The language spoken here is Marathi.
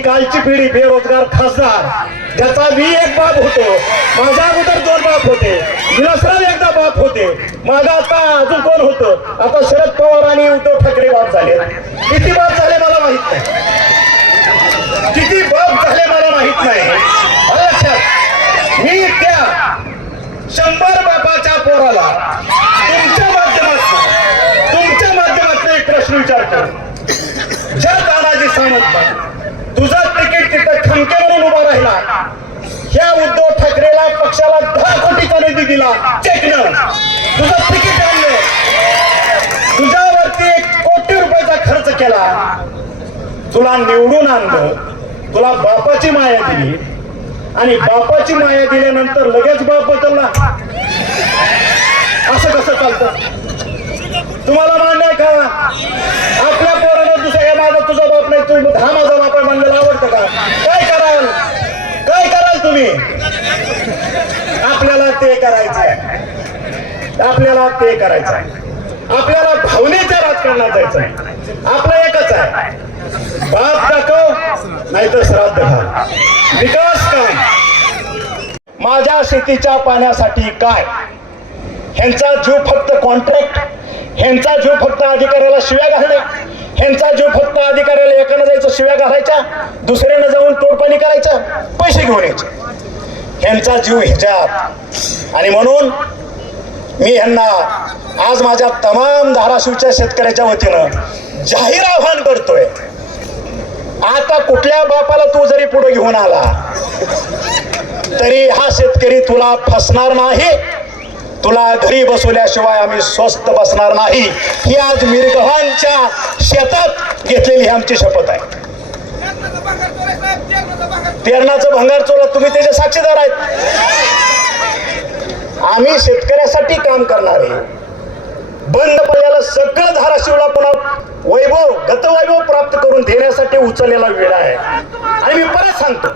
कालची पिढी बेरोजगार खासदार ज्याचा मी एक बाप होतो माझ्या अगोदर दोन बाप होते विलासराव एकदा बाप होते माझा आता अजून कोण होतं? आता शरद पवार आणि उद्धव ठाकरे बाप झाले किती बाप झाले मला माहीत नाही. किती बाप झाले मला माहीत नाही. मी त्या शंभर बापाच्या पोराला तुमच्या माध्यमातून तुमच्या माध्यमातून एक प्रश्न विचारतो. ज्या तानाजी सावंत तुझा तिकीट तिथं खमके म्हणून उभा राहिला. ह्या उद्धव ठाकरेला पक्षाला दहा कोटीचा निधी दिला. चेकनं तुझं तिकीट आणलं. तुझ्यावरती एक कोटी रुपयाचा खर्च केला. तुला निवडून आणलं. तुला बापाची माया दिली. आणि बापाची माया दिल्यानंतर लगेच बाप बदलला. असं कसं चालतं? तुम्हाला मान्य का? आपल्या पोरानं दुसऱ्या माझा तुझा बाप नाही तू हा माझा बाप आहे म्हणलेला आवडतं का काय कराल? काय कराल तुम्ही? आपल्याला ते करायचं आपल्याला ते करायचं आपल्याला भावनेच्या राजकारणात जायचं आहे आपलं एकच आहे. बाप दाखव नाही तर श्राद्ध घाल. विकास काय? माझ्या शेतीच्या पाण्यासाठी काय? ह्यांचा जीव फक्त कॉन्ट्रॅक्ट ह्यांचा जीव फक्त अधिकाऱ्याला शिव्या घालणे ह्यांचा जीव फक्त अधिकाऱ्याला एकानं जायचं शिव्या घालायच्या? दुसऱ्या जाऊन करायचं? पैसे घेऊन यायचे. ह्यांचा जीव ह्याच्यात आणि म्हणून मी ह्यांना आज माझ्या तमाम धाराशिवच्या शेतकऱ्याच्या वतीनं जाहीर आव्हान करतोय. आता कुठल्या बापाला तू जरी पुढे घेऊन आला तरी हा शेतकरी तुला फसणार नाही. तुला घरी बसवल्याशिवाय आम्ही स्वस्त बसणार नाही. ही आज मिरगव्हांच्या शेतात घेतलेली आमची शपथ आहे. तेरणाचं भंगार चोला तुम्ही त्याचे साक्षीदार आहेत. आम्ही शेतकऱ्यासाठी काम करणारे. बंद पडलेलं सगळं धाराशिवला पुन्हा वैभव गतवैभव प्राप्त करून देण्यासाठी उचललेला वेळ आहे. आणि मी परत सांगतो